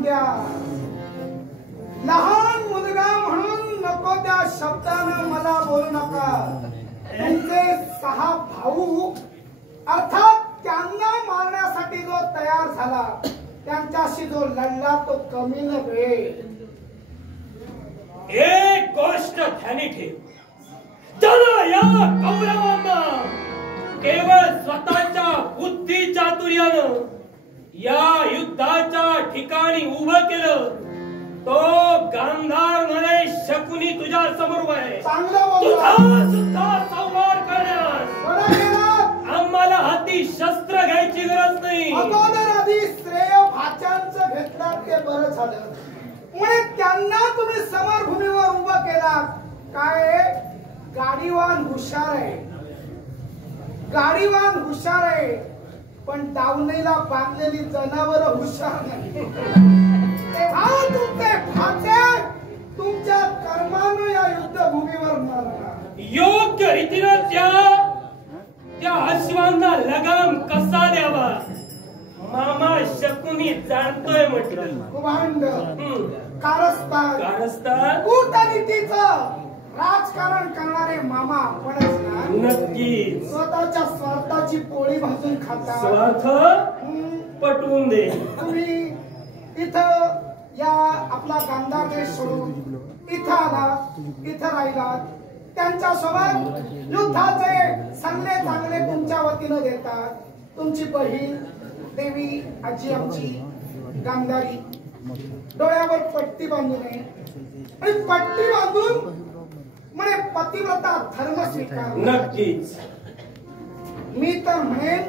विश्राम द्या. लहान मुलगा म्हणून नको त्या शब्दानं मला बोलू नका. तुमचे 6 भाऊ अर्थात त्यांना मारण्यासाठी जो तयार झाला त्यांच्याशी जो लढला तो कमी नव्हे. एक गोष्ट ध्यानी ठेव, त्याला या कौरवांना केवळ स्वतःच्या बुद्धी चातुर्यानं या युद्धाच्या ठिकाणी उभं केलं. तो गांधार नरे शकुनी तुझ्या समोर आहे. तुझा सुद्धा संहार करण्यास आम्हाला हाती शस्त्र घ्यायची गरज नाही. अगोदर आधी श्रेय भाच्यांचं घेतलं ते बरं झालं. मुळे त्यांना तुम्ही समरभूमीवर उभं केला. काय गाडीवान हुशार आहे, गाडीवान हुशार आहे, पण दावणीला बांधलेली जनावर हुशार नाही. तेव्हा तुमचे भाचे तुमच्या कर्मानं या युद्धभूमीवर मरणार. योग्य रीतीनं त्या अश्वांना लगाम कसा द्यावा मामा शकुनी जाणतोय म्हटलं. कुभांड, कारस्थान, कूटनीतीचं राजकारण करणारे मामा आपणच ना. नक्की स्वतःच्या स्वार्थाची पोळी भाजून खाता. स्वार्थ पटवून दे. तुम्ही इथं या आपला गांधार देश सोडून इथं आला, इथं राहिला. त्यांच्या सोबत युद्धाचे सल्ले चांगले तुमच्या वतीनं देतात. तुमची बहीण देवी आजी आमची गांधारी डोळ्यावर पट्टी बांधून आहे आणि पट्टी बांधून म्हणे पतिव्रता धर्म स्वीकार. नक्कीच मी तर म्हणेन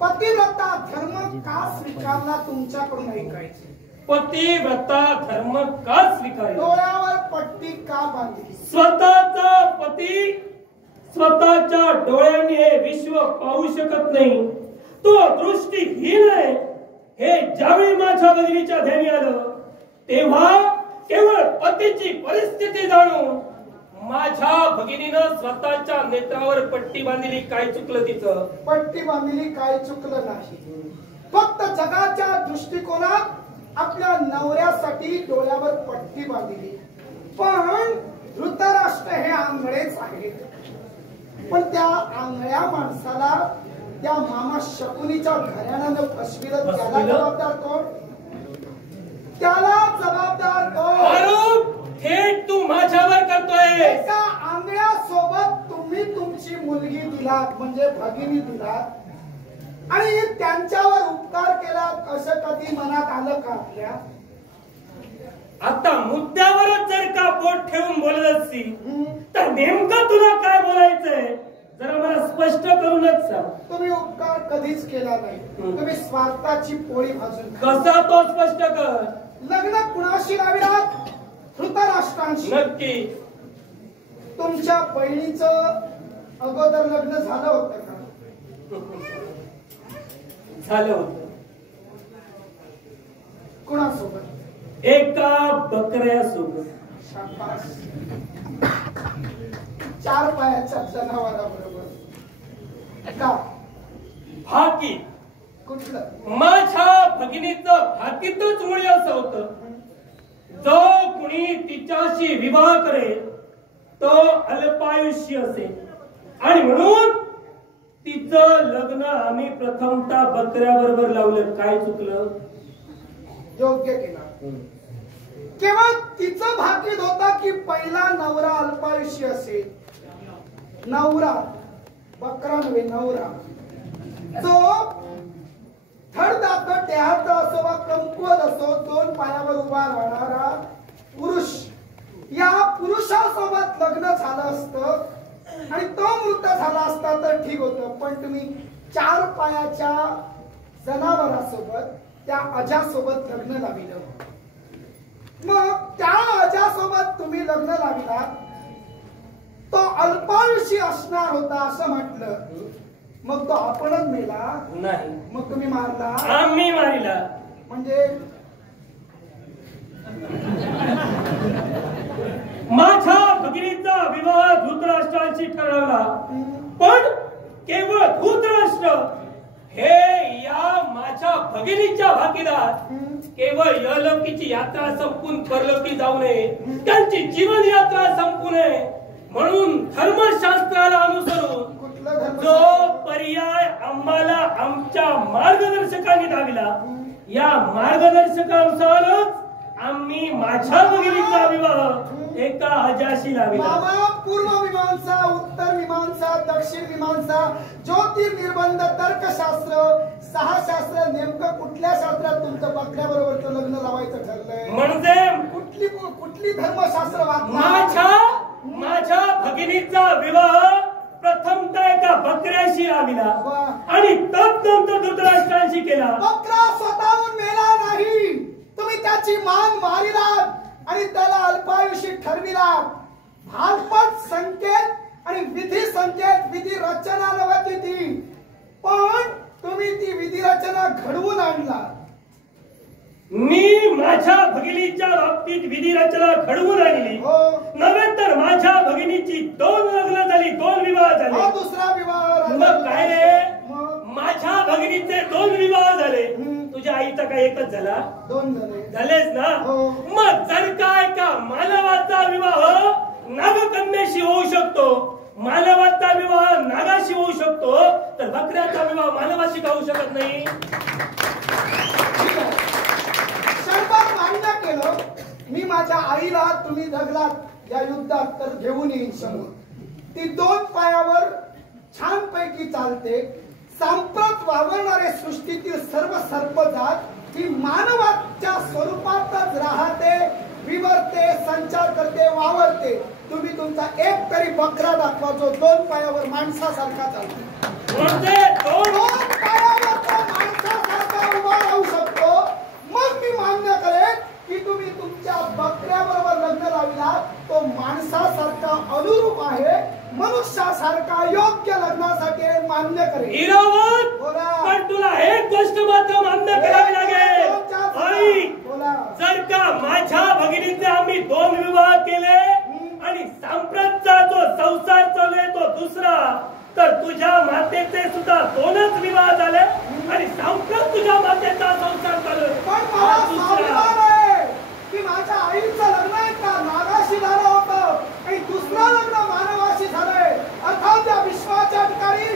पतिव्रता धर्म का स्वीकारला तुमच्याकडून ऐकायचे. पतिव्रता धर्म का स्वीकार. डोळ्यावर पट्टी का बांधली. स्वतःचा पती स्वतःच्या डोळ्यांनी हे विश्व पाहू शकत नाही, तो दृष्टीहीन आहे. हे ज्यावेळी माझ्या भगिनीच्या ध्यानी आलं तेव्हा केवळ पतीची परिस्थिती जाणून माझ्या भगिनीनं स्वतःच्या नेत्रावर पट्टी बांधली. काय चुकलं तिचं. पट्टी बांधली काय चुकलं नाही. फक्त जगाच्या दृष्टिकोनात आपल्या नवऱ्यासाठी डोळ्यावर पट्टी बांधली. पण धृतराष्ट्र हे आंधळेच आहेत. पण त्या आंधळ्या माणसाला त्या मामा शकुनीच्या घराण्यानं फसविलं. त्याला जबाबदार कोण. त्याला जबाबदार कोण. थेट तू माझ्यावर करतोय. एका आंधळ्या सोबत तुम्ही तुमची मुलगी दिलात म्हणजे भगिनी दिलात आणि त्यांच्यावर उपकार केला. असं कधी मनात आलं का आपल्या. आता मुद्द्यावरच जर का बोट ठेवून बोलत असतील तर नेमकं तुला काय बोलायचंय जरा मला स्पष्ट करूनच सांग. तुम्ही उपकार कधीच केला नाही. तुम्ही स्वार्थाची पोळी भाजून. कसा तो स्पष्ट कर. लग्न कुणाशी लाविलात. धृतराष्ट्रांशी. नक्की. तुमच्या बहिणीचं अगोदर लग्न झालं होतं का. झालं होतं. कुणासोबत. एका बकऱ्यासोबत. शाबास. 4 पायाच्या जनावराबरोबर का. भाकी. कुठलं. माझ्या भगिनीचं भाकीतच मुळे असं होतं. जो कुणी तिच्याशी विवाह करेल तो अल्पायुष्य असेल आणि म्हणून तिचं लग्न आम्ही प्रथमतः बकऱ्याबरोबर लावलं. काय चुकलं. योग्य केला. केवळ तिचं भाकीत होता की पहिला नवरा अल्पायुष्य असेल. नवरा बकरा नव्हे नवरा. जो धडधाकट देहाचा असो वा कमकुवत असो 2 पायावर उभा राहणारा पुरुष. या पुरुषासोबत लग्न झालं असतं आणि तो मृत झाला असता तर ठीक होतं. पण तुम्ही 4 पायाच्या जनावरासोबत त्या अजासोबत लग्न लाविलं. मग त्या अजासोबत तुम्ही लग्न लाविला. तो अल्पायुषी असणार होता असं म्हटलं. मग तो आपणच मेला नाही. मग तुम्ही मारला. आम्ही मारिला. म्हणजे माझ्या भगिनीचा विवाह धृतराष्ट्रांशी ठरवला. पण केवळ धृतराष्ट्र हे या माझ्या भगिनीच्या भागीदार केवळ यलोकीची यात्रा संपून परलोकी जाऊ नये, त्यांची जीवन यात्रा संपू नये म्हणून धर्मशास्त्राला अनुसरून कुठलं धर्म? जो पर्याय आम्हाला आमच्या मार्गदर्शकांनी दाविला, या मार्गदर्शकानुसारच आम्ही माझ्या भगिनीचा विवाह एका अजाशी लाविला. मामा, पूर्व मीमांसा, उत्तर मीमांसा, दक्षिण मीमांसा, ज्योतिर्निर्बंध, तर्कशास्त्र, 6 शास्त्र, नेमकं कुठल्या शास्त्रात तुमचं बकऱ्याबरोबरचं लग्न लावायचं ठरलंय? म्हणजे कुठली धर्मशास्त्र वाचणार? माझ्या भगिनीचा विवाह प्रथमतः एका बकऱ्याशी लाविला आणि तदनंतर धृतराष्ट्रांशी केला. बकरा स्वतःहून मेला नाही, तुम्ही त्याची मान मारिलात आणि त्याला अल्पायुषी ठरविलात. भागवत संकेत आणि विधी संकेत, विधी रचना नव्हती ती, पण तुम्ही ती विधी रचना घडवून आणला. मी माझ्या भगिनीच्या बाबतीत विधी रचना घडवून आणली, नव्हे तर माझ्या भगिनीची 2 लग्न झाली, 2 विवाह झाले. दुसरा विवाह मग काय रे, माझ्या भगिनीचे 2 विवाह झाले, तुझ्या आईचा काय एकच झाला? 2 झाले. झालेच ना. मग जर काय का मानवाचा विवाह नागकन्याशी होऊ शकतो, मानवाचा विवाह नागाशी होऊ शकतो, तर बकऱ्याचा विवाह मानवाशी का होऊ शकत नाही? मान्य केलं मी. माझ्या आईला तुम्ही जगलात या युद्धात तर घेऊन येईन समोर. ती 2 पायावर छानपैकी चालते. सांप्रत वावरणारे सृष्टीतील सर्व सर्पजात ही मानवाच्या स्वरूपातच राहते, विवरते, संचार करते, वावरते. तुम्ही तुमचा एक तरी बकरा दाखवा जो 2 पायावर माणसासारखा चालतो. म्हणजे 2 पायावर तो माणसासारखा उभा राहू शकतो. मग मी मान्य करेन की तुम्ही तुमच्या बकऱ्याबरोबर लग्न लावला, तो माणसासारखा अनुरूप आहे, मनुष्यासारखा योग्य लग्नासाठी मान्य करेन. इरावत, पण तुला एक गोष्ट मात्र मान्य करावी लागेल. आई, जर का माझ्या भगिनीचे आम्ही 2 विवाह केले आणि सांप्रतचा जो संसार चालू तो दुसरा, तर तुझ्या मातेचे सुद्धा 2च विवाह झाले आणि सांप्रत तुझ्या मातेचा संसार चालू. पण मला स्वाभिमान आहे की माझ्या आईचं लग्न एका नागाशी झालं होतं आणि दुसरं लग्न मानवाशी झालंय. अर्थात या विश्वाच्या ठिकाणी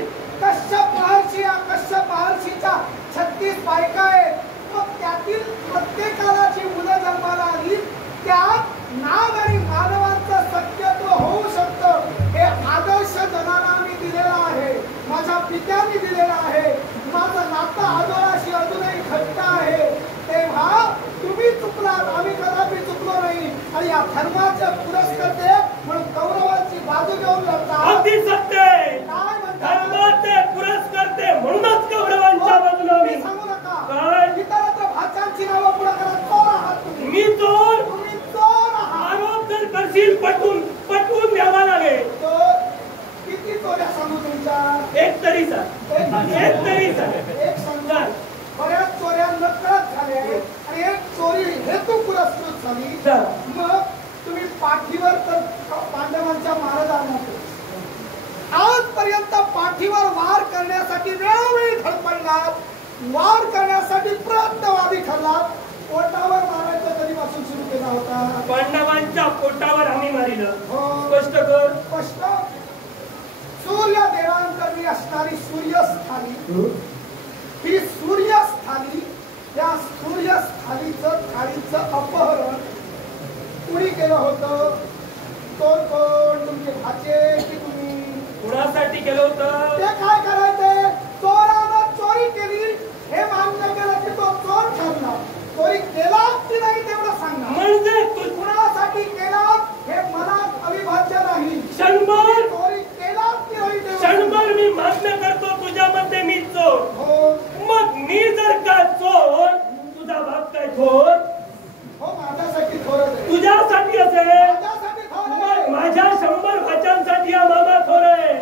कश्यप महर्षी, या कश्यप महर्षीच्या 36 बायका आहेत. मग त्यातील प्रत्येकाला जी मुलं जन्माला आली त्यात नाग आणि मानवांचं सत्यत्व होऊ शकतं. हे आदर्श जनाला मी दिलेला आहे, माझ्या पित्यांनी दिलेला आहे. माझं नातं आदोळाशी अजूनही घट्ट आहे. तेव्हा तुम्ही चुकलात, आम्ही कदापि चुकलो नाही. आणि या धर्माचे पुरस्कर्ते म्हणून कौरवांची बाजू घेऊन लढतात. अगदी सत्य आहे. धर्माचे पुरस्कर्ते म्हणूनच कौरवांच्या बाजूला आम्ही. सांगू नका काय इतरत्र भाषांची नावं पुढे करा. चोर आहात तुम्ही. मी चोर? तुम्ही चोर आहात. आरोप जर करशील पटवून द्यावा लागेल. किती चोऱ्या सांगू तुमच्या? एक तरी सांग. एक सांगा. बऱ्याच चोऱ्या नकळत झाल्या आणि एक चोरी हेतू पुरस्कृत झाली. मग तुम्ही पाठीवर तर पांडवांच्या महाराजांना आजपर्यंत पाठीवर वार करण्यासाठी वेळोवेळी धडपडलात, वार करण्यासाठी प्रयत्नवादी ठरलात. पोटावर मारायचं कधीपासून सुरू केला होता? पांडवांच्या पोटावर आम्ही मारिलं. स्पष्ट कर. स्पष्ट. सूर्य देवांकरणी असणारी सूर्यस्थानी, ही सूर्यस्थानी, त्या सूर्यस्थानीचं थाळीचं अपहरण कुणी केलं होतं? कोण? तुमचे भाचे की तुम्ही? कुणासाठी केलं होतं? ते काय करायचे? चोरानं चोरी केली हे मान्य केलं की तो चोर ठरला. चोरी केला की नाही तेवढं सांगा. म्हणजे कुणासाठी केला हे मनात अविभाज्य नाही. क्षणभर चोरी केला की नाही क्षणभर मी मान्य करतो तुझ्यामध्ये मी चोर. हो. मग मी जर का चोर, तुझा बाप काय थोर? हो, माझ्यासाठी थोर आहे. तुझ्यासाठी असेल. माझ्यासाठी थोर आहे. माझ्या 100 भाच्यांसाठी हा मामा थोर आहे.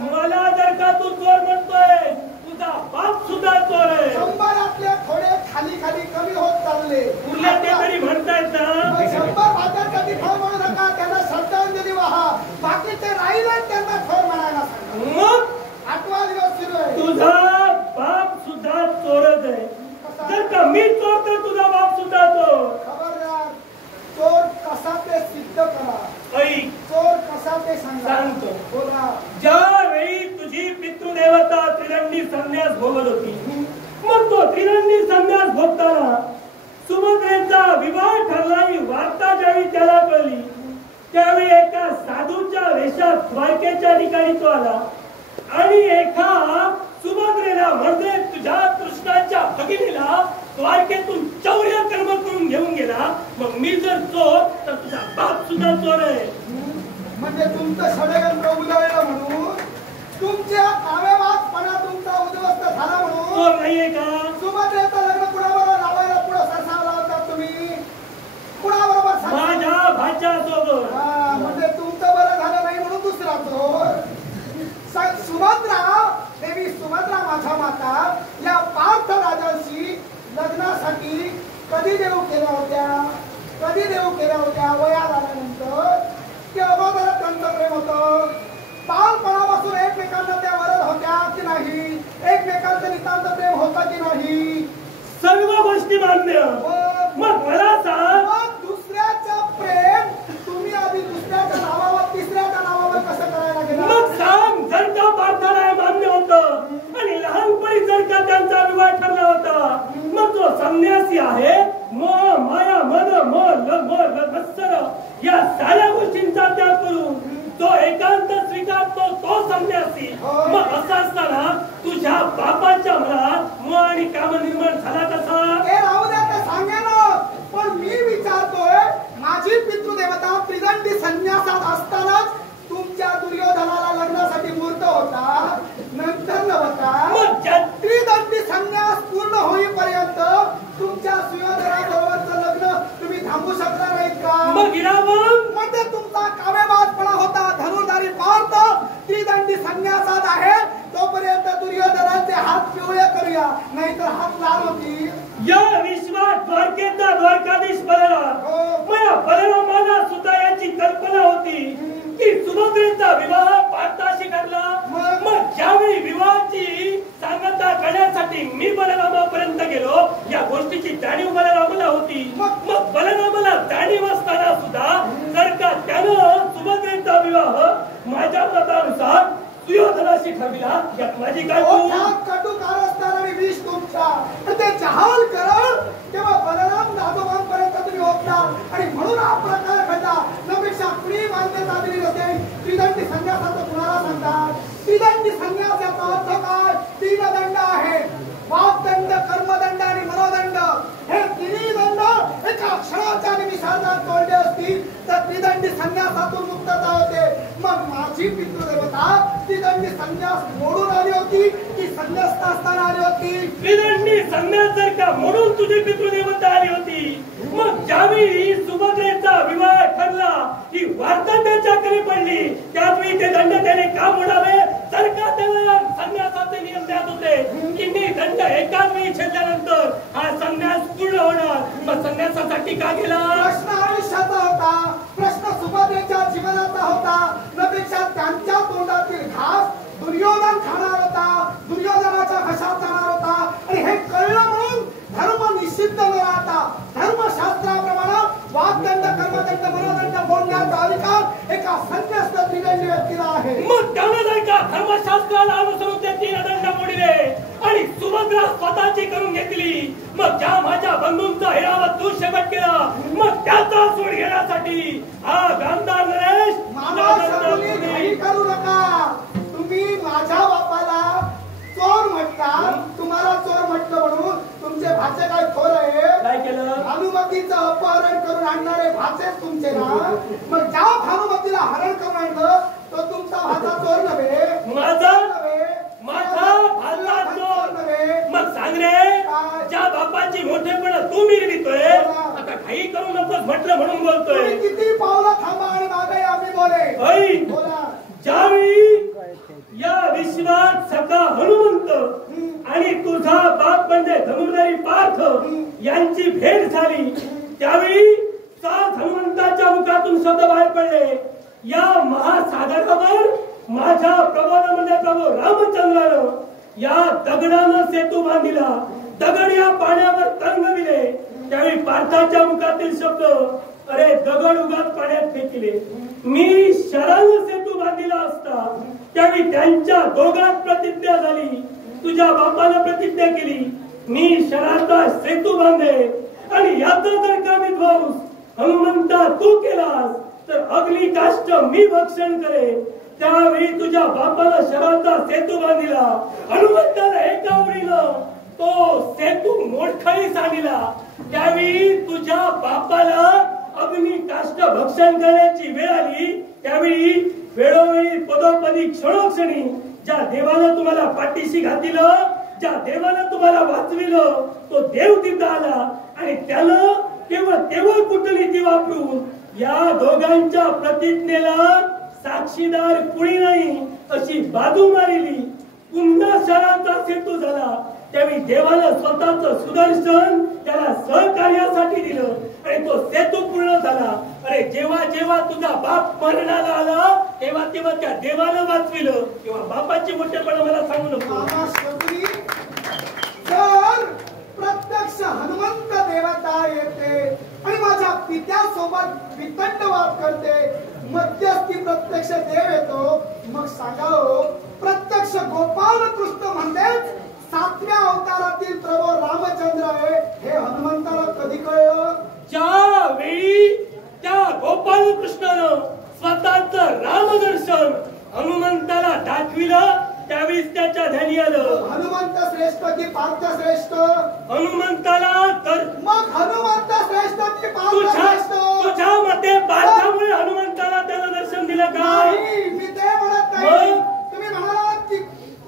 मला जर का तू चोर म्हणतोय, तुझा बाप सुद्धा चोर आहे. 100 थोडे खाली कमी त्याला कळली त्यावेळी एका साधूच्या वेशात द्वारकेच्या ठिकाणी तो आला आणि एका सुभद्रेला म्हणजे तुझ्या कृष्णाच्या भगिनीला द्वारकेतून चौर्य कर्म करून घेऊन गेला. मग मी जर चोर तर तुझा बाप सुद्धा चोर आहे. म्हणजे तुमचं षडयंत्र उधळलं म्हणून तुमच्या काव्यवादपणा तुमचा उद्ध्वस्त झाला म्हणून चोर नाहीये का? सुभद्रेचं लग्न कुणाबरोबर लावायला पुढे सरसावला होता तुम्ही? कुणाबरोबर? माझ्या भाच्यासोबत. म्हणजे तुमचं बरं झालं नाही म्हणून दुसरा चोर. सुभद्रा देवी सुभद्रा माझ्या माता या पार्थ राजांशी लग्नासाठी कधी देऊ केल्या होत्या? कधी देऊ केल्या होत्या? वयात आल्यानंतर की अगोदर त्यांचं प्रेम होतं? बालपणापासून एकमेकांना त्या वरद होत्या की नाही? एकमेकांचं नितांत प्रेम होतं की नाही? सर्व गोष्टी मान्य. मग मला सांग दुसऱ्याचं प्रेम तुम्ही आधी दुसऱ्याच्या नावावर तिसऱ्याच्या नावावर कसं करायला गेला? मग सांग जर का पार्थाला मान्य होतं आणि लहानपणी जर का त्यांचा विवाह ठरला होता मग तो संन्यासी आहे. मोह माया मन मत्सर या साऱ्या गोष्टींचा त्याग करून तो एकांत स्वीकारतो तो संन्यासी. मग असं असताना तुझ्या बापाच्या मनात मोह आणि काम निर्माण झाला कसा? हे राहू द्या ते सांगे ना. पण मी विचारतोय माझी पितृदेवता त्रिदंडी संन्यासात असतानाच तुमच्या दुर्योधनाला लग्नासाठी मुहूर्त होता नंतर नव्हता. त्रिदंडी संन्यास पूर्ण होईपर्यंत तुमच्या सुयोधनाबरोबरचं लग्न तुम्ही थांबू शकणार नाहीत का? मग म्हणजे तुमचा काव्यवादपणा होता. धनुर्धारी पार्थ त्रिदंडी संन्यासात आहे तोपर्यंत दुर्योधनाचे हात पिवळे करूया नाहीतर हात लाल होतील. या विश्वात द्वारकेचा द्वारकाधीश बलरामाला सुद्धा याची कल्पना होती की सुभद्रेचा विवाह पार्थाशी ठरला. मग ज्यावेळी विवाहाची सांगता करण्यासाठी मी बलरामापर्यंत गेलो या गोष्टीची जाणीव बलरामाला होती. मग बलरामाला जाणीव असताना सुद्धा जर का त्यानं सुभद्रेचा विवाह माझ्या मतानुसार सुयोधनाशी ठरविला यात माझी काय कटू कारस्थान आणि विष तुमचा ते जहाल करल तेव्हा बलराम दादोबांपर्यंत तुम्ही होतात आणि म्हणून हा प्रकार घडला. नपेक्षा कुणी मान्यता दिली नसेल. त्रिदंडी संन्यासाचं कुणाला सांगतात? त्रिदंडी संन्यासाचा अर्थ काय? तीन दंड आहे. वाग्दंड, कर्मदंड आणि मनोदंड. हे तिन्ही दंड एका क्षणाच्या निमिषात तोडले असतील तर त्रिदंडी संन्यासातून मुक्तता होते. मग माझी पितृदेवता त्रिदंडी संन्यास मोडून आली होती की संन्यास्त असताना आली होती? त्रिदंडी संन्यास जर का म्हणून तुझी पितृदेवता आली होती. मग ज्यावेळी सुभद्रेचा विवाह ठरला ही वार्ता त्याच्याकडे पडली त्यावेळी ते दंड त्याने का मोडावे? जर का त्याला संन्यासाचे नियम द्यात होते की मी दंड एकाच वेळी छेदल्यानंतर हा संन्यास पूर्ण होणार मग संन्यासासाठी का गेला? प्रश्न आयुष्याचा होता. प्रश्न सुभद्रेच्या जीवनाचा होता. नपेक्षा त्यांच्या तोंडातील घास दुर्योधन खाणार होता. दुर्योधनाच्या घशात जाणार होता आणि हे कळलं म्हणून धर्म निषिद्ध न राहता धर्मशास्त्राप्रमाणे वाग्दंड, कर्मदंड, मनोदंड बोलण्याचा अधिकार एका संन्यास्त त्रिदंडी व्यक्तीला आहे. मग त्यानं जर का धर्मशास्त्राला अनुसरून ते तीन दंड मोडले आणि सुभद्रा स्वतःची करून घेतली मग ज्या माझ्या बंधूंचा हिरावत तू शेवट केला मग त्याचा सोड घेण्यासाठी हा गांधार नरेश करू नका. तुम्ही माझ्या बापाला चोर म्हटला. तुम्हाला चोर म्हटलं म्हणून तुमचे भाचे काय थोर आहे? काय केलं? भानुमतीचं अपहरण करून आणणारे भाचेच तुमचे ना. मग ज्या भानुमतीला हरण करून आणलं तो तुमचा भाचा चोर नव्हे? माझा भाचा चोर नव्हे. मग सांग रे ज्या बापाची मोठेपणा तू मिरवितोय आता काही करू नकोस म्हटलं म्हणून बोलतोय. किती पावलं थांबा आणि मागे आम्ही बोले. ज्यावेळी या विश्वात सखा हनुमंत आणि तुझा बाप म्हणजे धनुर्धारी पार्थ यांची भेट झाली त्यावेळी सात हनुमंताच्या मुखातून शब्द बाहेर पडले. या महासागरावर माझ्या प्रभूनं म्हणजे प्रभू रामचंद्रानं या दगडानं सेतू बांधिला. दगड या पाण्यावर तरंगविले. त्यावेळी पार्थाच्या मुखातील शब्द अरे दगड उगाच पाण्यात फेकले. मी शरानं सेतू बांधिला असता त्यावेळी त्यांच्या दोघात प्रतिज्ञा झाली. तुझ्या बापानं प्रतिज्ञा केली मी शराचा सेतू बांधे आणि याचा जर का विध्वंस हनुमंता तू केलास तर अग्नी काष्ट मी भक्षण करेन. त्यावेळी तुझ्या बापाला शराचा सेतू बांधिला. हनुमंताला एका उडीनं तो सेतू मोडखळीस आणला. त्यावेळी तुझ्या बापाला अग्नी काष्ट भक्षण करण्याची वेळ आली. त्यावेळी वेळोवेळी पदोपदी क्षणोक्षणी ज्या देवानं तुम्हाला पाठीशी घातलं, ज्या देवानं तुम्हाला वाचविलं, तो देव तिथं आला आणि त्यानं केवळ कुटनीती वापरून या दोघांच्या प्रतिज्ञेला साक्षीदार कुणी नाही अशी बाजू मारिली. पुन्हा शराचा सेतू झाला. त्यावेळी देवानं स्वतःच सुदर्शन त्याला सहकार्यासाठी दिलं आणि तो सेतू पूर्ण झाला. अरे जेव्हा जेव्हा तुझा बाप मरणाला आला तेव्हा तेव्हा त्या देवानं वाचविलं. तेव्हा बापाची मोठेपणा मला सांगू नको. जर प्रत्यक्ष हनुमंत देवता येते आणि माझ्या पित्यासोबत वितंडवाद करते, मध्यस्थी प्रत्यक्ष देव येतो, मग सांगावं प्रत्यक्ष गोपाल कृष्ण म्हणजेच 7व्या अवतारातील प्रभू रामचंद्र आहे हे हनुमंताला कधी कळलं? ज्या वेळी त्या गोपाल कृष्णानं स्वतःच रामदर्शन हनुमंताला दाखविलं त्यावेळीच त्याच्या ध्यानी आलं. हनुमंत श्रेष्ठ की पार्थ श्रेष्ठ? हनुमंताला तर मग हनुमंत श्रेष्ठ की पार्थ श्रेष्ठ? तुझ्या मते पार्थामुळे हनुमंताला त्याला दर्शन दिलं का? नाही, मी ते म्हणत नाही. तुम्ही म्हणालात की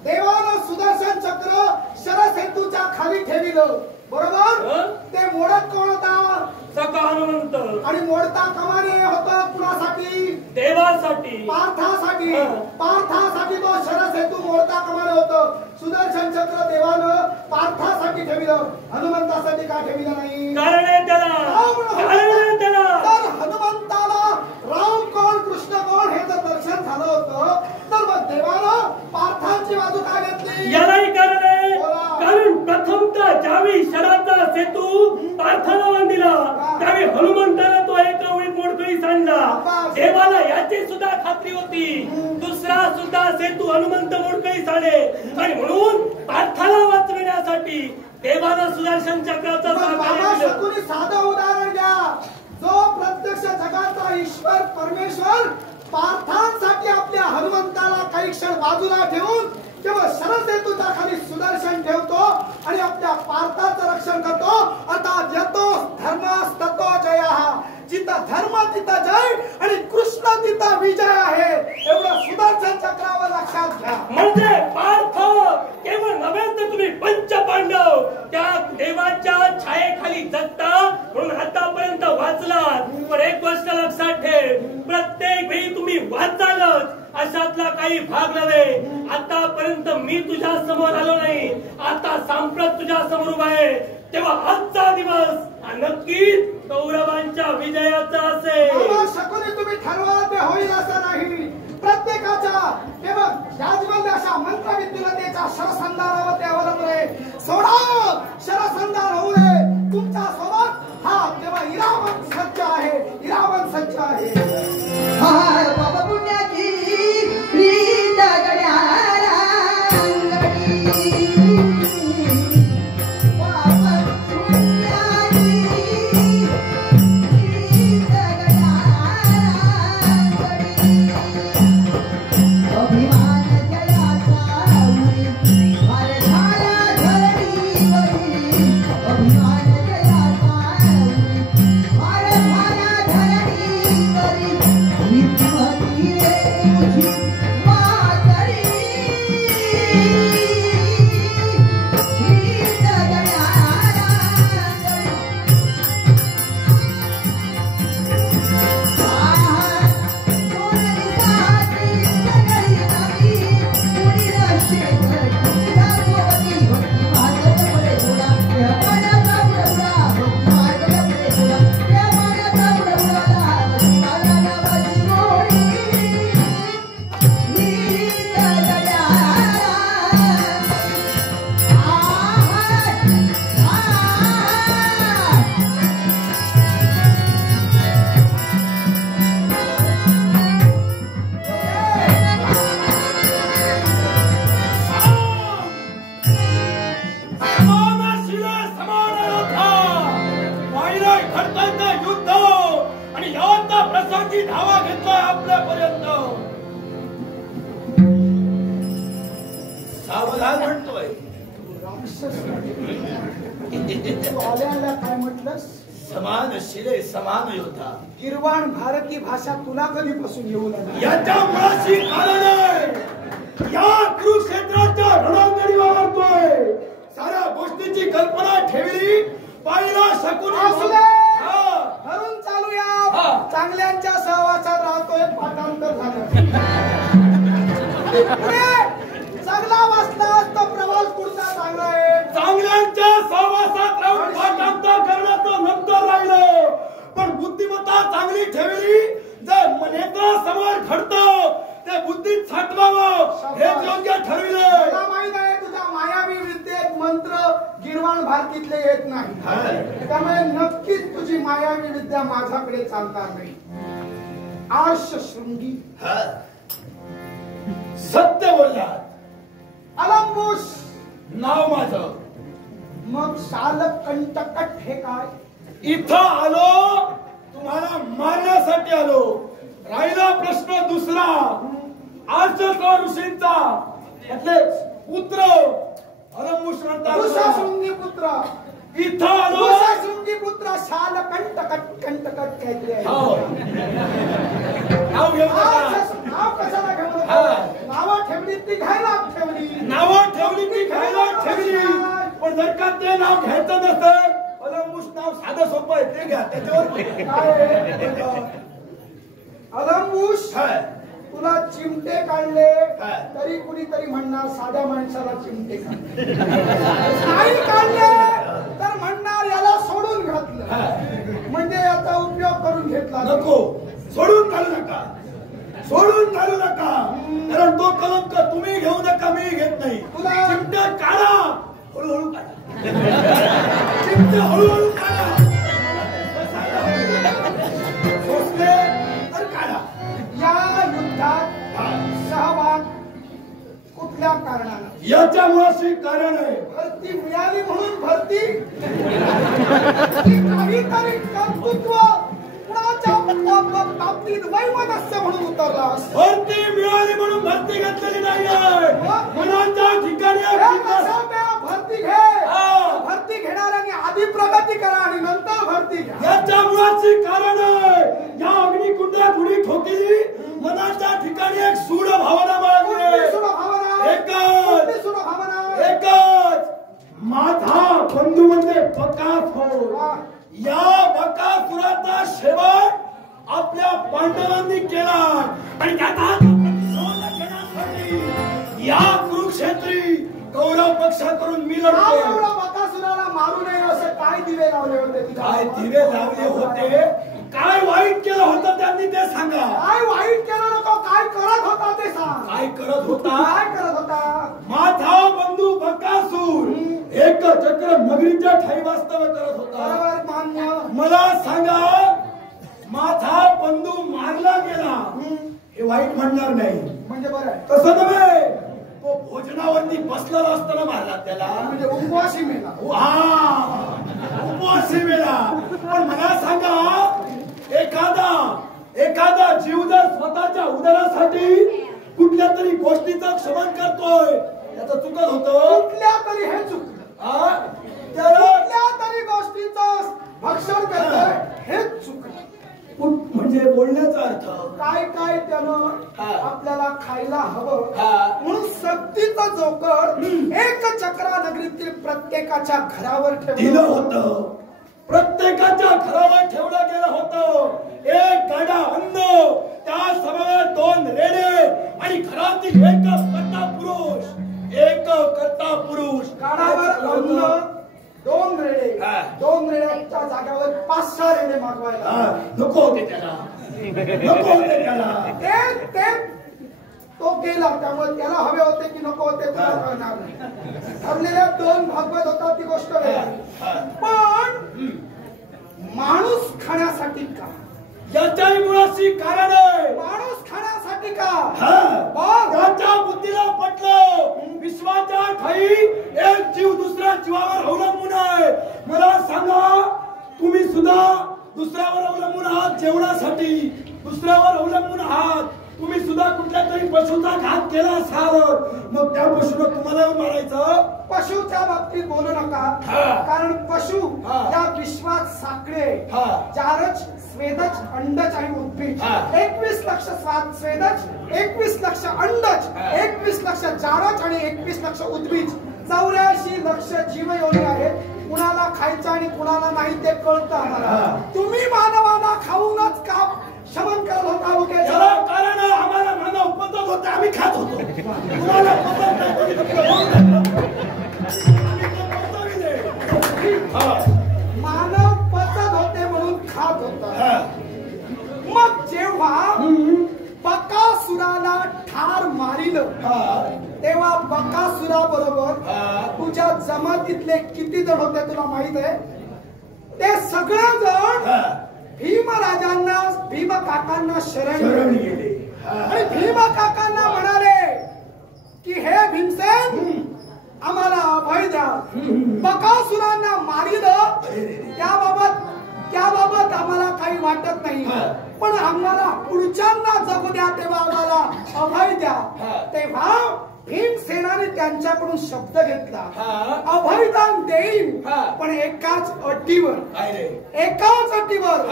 देवानं सुदर्शन चक्र शरसेतूच्या खाली ठेविलं, बरोबर? ते मोडत कोण होता? सका हनुमंत. आणि मोडता कमाने होता कुणासाठी? देवासाठी, पार्थासाठी. पार्थासाठी तो शरसेतू मोडता कमाने होतं. सुदर्शन चक्र देवानं पार्थासाठी ठेविलं, हनुमंतासाठी का ठेविलं नाही? कारण आहे त्याला. तर हनुमंताला राम कोण कृष्ण कोण हे जर दर्शन झालं होतं तर मग देवानं पार्थांची बाजू का घेतली? यालाही कारण आहे. कारण प्रथमतः ज्यावेळी शराचा सेतू पार्थाला बांधिला त्यावेळी हनुमंताला तो एका वेळी मोडकळीस आणला. देवाला याची सुद्धा खात्री होती दुसरा सुद्धा सेतू हनुमंत मोडकळीस आणे आणि म्हणून पार्थाला वाचविण्यासाठी देवानं सुदर्शन चक्राचा कोणी साधं उदाहरण द्या. जो प्रत्यक्ष जगाचा ईश्वर परमेश्वर पार्थांसाठी आपल्या हनुमंताला काही क्षण बाजूला ठेवून केवळ शरसेतूच्या खाली सुदर्शन ठेवतो आणि आपल्या पार्थाचं रक्षण करतो. आता येतो धर्मस्ततो जय. जिथं धर्म तिथं जय आणि कृष्ण तिथं विजय आहे एवढं सुदर्शन चक्रावर लक्षात घ्या. म्हणजे पार्थ केवळ नव्हे तर तुम्ही पंचपांडव त्या देवाच्या छायेखाली जगता म्हणून आतापर्यंत वाचलात. पण एक गोष्ट लक्षात ठेव, प्रत्येक वेळी तुम्ही वाचालच अशातला काही भाग नव्हे. आतापर्यंत मी तुझ्या समोर आलो नाही, आता सांप्रत तुझ्या समोर उभा आहे. तेव्हा आजचा दिवस हा नक्कीच कौरवांच्या विजयाचा असेल. शकुनी तुम्ही ठरवा ते होईल असं नाही. प्रत्येकाच्या केवळ याजवल्य अशा मंत्रविद्युलतेच्या शरसंधानावर ते अवलंबून आहे. सोडा शरसंधान होऊ नये तुमच्या सोबत हा तेव्हा इरावण सज्ज आहे. इरावण सज्ज आहे. बाबा पुण्याची प्रीत गड्याला प्रसंगी धावा घेतलाय आपल्यापर्यंत. सावधान म्हणतोय. आल्या काय म्हटलंस? समान शिले समान योद्धा. गिरवाण भारती भाषा तुला कधीपासून येऊ लागली? याच्या मुळाशी कारण आहे. या कुरुक्षेत्राच्या रणांगणी वावरतोय. साऱ्या गोष्टीची कल्पना ठेवली पाहिला शकून धरून चालूया. चांगल्यांच्या सहवासात राहतोय. पाठांतर झालं. चांगला वाचला तर प्रवास पुढचा चांगला आहे. चांगल्यांच्या सहवासात राहून पाठांतर करण्याचं नंतर राहिलं. पण बुद्धिमत्ता चांगली ठेवली. जर नेत्र समोर घडतं ते बुद्धीत साठवावं हे योग्य ठरविलं. मला माहित आहे तुझ्या मायावी विद्येत मंत्र गिरवाण भारतीतले येत नाही. त्यामुळे नक्कीच तुझी मायावी विद्या माझ्याकडे चालणार नाही. आश शृंगी सत्य बोललात. अलंबुस नाव माझं. मग शालक कंटकट हे काय? इथं आलो तुम्हाला मारण्यासाठी आलो. राहिला प्रश्न दुसरा. आर्षका ऋषींचा त्यातले पुत्र अलंबुस म्हणतात. शृंगी पुत्र. इथं आलो. शृंगी पुत्र शाल कंटकट कंटकट काहीतरी नाव घेऊ नका. नाव कशाला घेऊ? नावं ठेवली ती घ्यायला ठेवली. नावं ठेवली ती घ्यायला ठेवली. पण जर का ते नाव घ्यायचं नसेल अलंबुस नाव साधं सोपं आहे ते घ्या. त्याच्यावर अलंबुस तुला चिमटे काढले तरी कुणीतरी म्हणणार साध्या माणसाला चिमटे काढले. नाही काढले तर म्हणणार याला सोडून घातलं. म्हणजे याचा उपयोग करून घेतला. नको. सोडून घालू नका. सोडून घालू नका. कारण तो कलंक तुम्ही घेऊ नका. मी घेत नाही. तुला चिमटे काढा. हळूहळू काढा. चिमटे हळूहळू काढा. सोसले तर काढा. या युद्धात सहभाग कुठल्या कारणानं? याच्या मुळाशी कारण आहे. भरती मिळाली म्हणून भरती. काहीतरी कर्तृत्व कुणाच्या बाबतीत वैमनस्य म्हणून उतरलास. भरती मिळाली म्हणून भरती घेतलेली नाहीये. मनाच्या ठिकाणी भरती घे. भरती घेणाऱ्यांनी आधी प्रगती करा आणि नंतर भरती घ्या. याच्या मुळाची कारण आहे. या अग्निकुंडात उडी ठोकली. मनाच्या ठिकाणी एक सूड भावना मागली. एकच माझा बंधू म्हणजे बकासूर. या बकासुराचा शेवट आपल्या पांडवांनी केला. आणि त्याचा या कुरुक्षेत्री कौरव पक्षाकडून मी लढतो. बकासुराला मारू नये असं काय दिवे लावले होते? काय दिवे लावले होते? काय वाईट केलं होतं त्यांनी ते सांगा. काय वाईट केलं नको. काय करत होता ते सांग. काय करत होता? काय करत होता? माझा बंधू बकासूर एक चक्र नगरीच्या ठाई वास्तव्य करत होता. बरोबर मान्य. मला सांगा माझा बंधू मारला गेला हे वाईट म्हणणार नाही. म्हणजे बरं आहे. तसं नव्हे. तो भोजनावरती बसलेला असताना मारला त्याला. म्हणजे उपवासी मेला. उपवासी मेला. पण मला सांगा एखादा जीव जर स्वतःच्या उदरासाठी कुठल्या तरी गोष्टीचं क्षमन करतोय त्याचं चुकत होतं. कुठल्या तरी हे चुकलं. कुठल्या तरी गोष्टीचं भक्षण करतोय हे चुकलं. म्हणजे बोलण्याचा अर्थ काय काय त्यानं आपल्याला खायला हवं म्हणून सक्तीचा जोकर एक चक्रा नगरीतील प्रत्येकाच्या घरावर दिलं होतं. प्रत्येकाच्या घरावर ठेवलं गेलं होतं. एक गाडा अन्न त्या समवेत 2 रेडे आणि घरातील एक करता पुरुष. गाडावर अन्न 2 रेडे. 2 रेड्याच्या जागेवर 5-6 रेडे मागवायला नको होते त्याला. नको होते त्याला. ते तो गेला. त्यामुळे त्याला हवे होते की नको होते तुला कळणार नाही. ठरलेल्या 2 भागवत होता ती गोष्ट वेगळी. पण माणूस खाण्यासाठी का? याच्याही मुळाशी कारण आहे. माणूस खाण्यासाठी का? त्याच्या बुद्धीला पटलं विश्वाच्या ठाई एक जीव दुसऱ्या जीवावर अवलंबून आहे. मला सांगा तुम्ही सुद्धा दुसऱ्यावर अवलंबून आहात फक्त जेवणासाठी दुसऱ्यावर अवलंबून आहात. तुम्ही सुद्धा कुठल्या तरी पशुचा घात केला असाल मग त्या पशुला तुम्हाला मारायचं. पशुच्या बाबतीत बोलू नका कारण पशु या विश्वात साखळे चारच स्वेदज अंडज आणि उद्भिज 21 लक्ष स्वेदज 21 लक्ष अंडज 21 लक्ष चारच आणि 21 लक्ष उद्भिज 84 लक्ष जीवयोनी आहेत. कुणाला खायचं आणि कुणाला नाही ते कळतं आम्हाला. तुम्ही मानवाला खाऊनच का शमन करत होता वगैरे कारण आम्हाला मानव पचत होते आम्ही खात होतो. तुम्हाला पचत मानव पचत होते म्हणून खात होता. मग जेव्हा बकासुराला ठार मारिलं तेव्हा बकासुरा बरोबर तुझ्या जमातीतले किती जण होते तुला माहित आहे? ते सगळे जण भीमराजांना भीम काकांना शरण गेले आणि भीम काकांना म्हणाले की हे भीमसेन आम्हाला अभय द्या. बकासुरांना मारिलं त्याबाबत आम्हाला काही वाटत नाही पण आम्हाला पुढच्यांना जगू द्या तेव्हा आम्हाला अभय द्या. तेव्हा भीमसेनाने त्यांच्याकडून शब्द घेतला अभयदान देईन पण एकाच अटीवर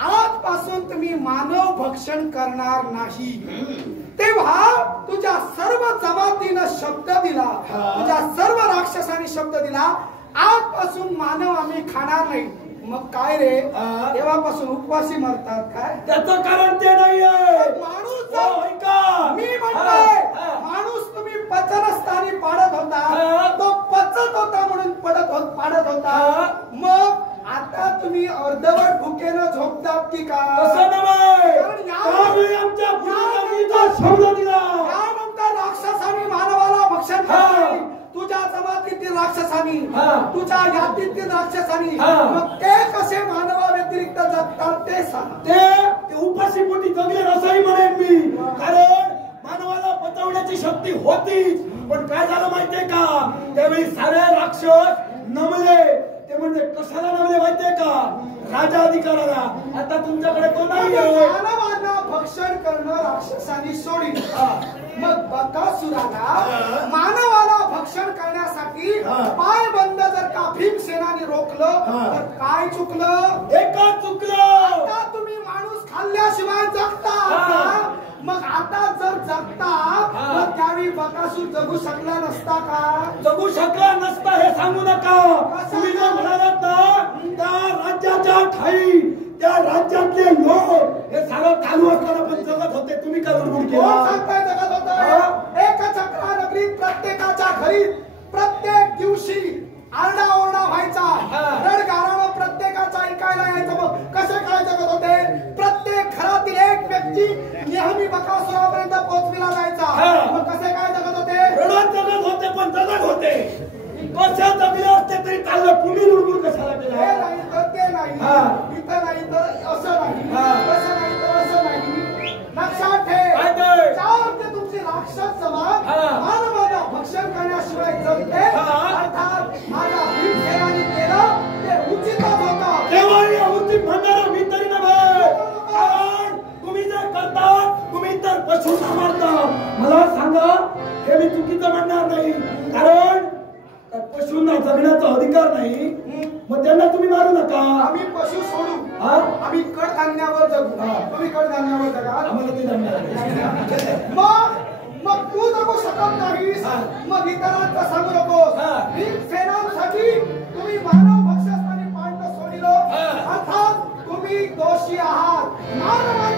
आजपासून तुम्ही मानव भक्षण करणार नाही. तेव्हा तुझ्या सर्व जमातीनं शब्द दिला तुझ्या सर्व राक्षसांनी शब्द दिला आजपासून मानव आम्ही खाणार नाही. मग काय रे तेव्हापासून उपवासी मरतात काय? त्याचं कारण ते नाहीये. माणूस मी म्हणतोय माणूस तुम्ही पचनस्थानी पाडत होता तो पचत होता म्हणून पाडत होता. मग आता तुम्ही अर्धवट भुकेनं झोपतात की का? त्यानंतर राक्षसांनी मानवाला भक्षण केलं. तुझ्या जमातीतील राक्षसांनी तुझ्या यादीतील राक्षसांनी मग ते कसे मानवा व्यतिरिक्त जगतात ते सांग. ते उपाशी पोटी जगले असंही म्हणेन मी. कारण मानवाला पचवण्याची शक्ती होतीच पण काय झालं माहितीये का त्यावेळी सारे राक्षस नमले. ते म्हणजे कशाला नमले माहितीये का? राजा अधिकाराला. आता तुमच्याकडे तो नाहीये. मानवांना भक्षण करणं राक्षसांनी सोडली. मग बकासुराला मानवाला भक्षण करण्यासाठी पाय बंद जर का भीमसेनाने रोखलं तर काय चुकलं? एकच चुकलं. आता तुम्ही माणूस खाल्ल्याशिवाय जगता. मग आता जर जगता तर त्यावेळी बकासूर जगू शकला नसता का? जगू शकला नसता हे सांगू नका. तुम्ही जर म्हणालात ना त्या राज्याच्या ठाई त्या राज्यातले लोक हे सगळं चालू असताना पण जगत होते. तुम्ही का बरोबर केलं? सांगताय जगत होतं. एक चक्रा नगरीत प्रत्येकाच्या घरी प्रत्येक दिवशी आरडाओरडा व्हायचा रडगाणं प्रत्येकाचा ऐकायला यायचं. मग कसे काय जगत होते? प्रत्येक घरातील एक व्यक्ती नेहमी बकासुरापर्यंत पोहोचविला जायचा. मग कसे काय जगत होते? रडत जगत होते पण जगत होते. कशा जगले असते तरी चाललं. तुम्ही लुडबुड कशाला केलं? हे नाही तर ते नाही इथं नाही तर असं नाही तसं नाही तर असं नाही. लक्षात ठेव ज्यावरती तुमची राक्षस जमात मानवाला भक्षण करण्याशिवाय जगते अर्थात माझ्या भीमसेनाने केलं ते उचितच होतं. तेव्हाही उचित म्हणणारा मी तरी नव्हे. कारण तुम्ही जे करता तुम्ही तर पशूंना मारता. मला सांगा हे मी चुकीचं म्हणणार नाही. कारण पशूंना जगण्याचा अधिकार नाही मग त्यांना तुम्ही मारू नका. आम्ही पशु सोडू आम्ही कडधान्यावर जगू. तुम्ही कडधान्यावर जगा आम्हाला ते जमणार. मग तू जगू शकत नाहीस मग इतरांचा सांगू नकोस. भीमसेनांसाठी तुम्ही मानव भक्षकाने पाडणं सोडिलं अर्थात तुम्ही दोषी आहात. मानवाला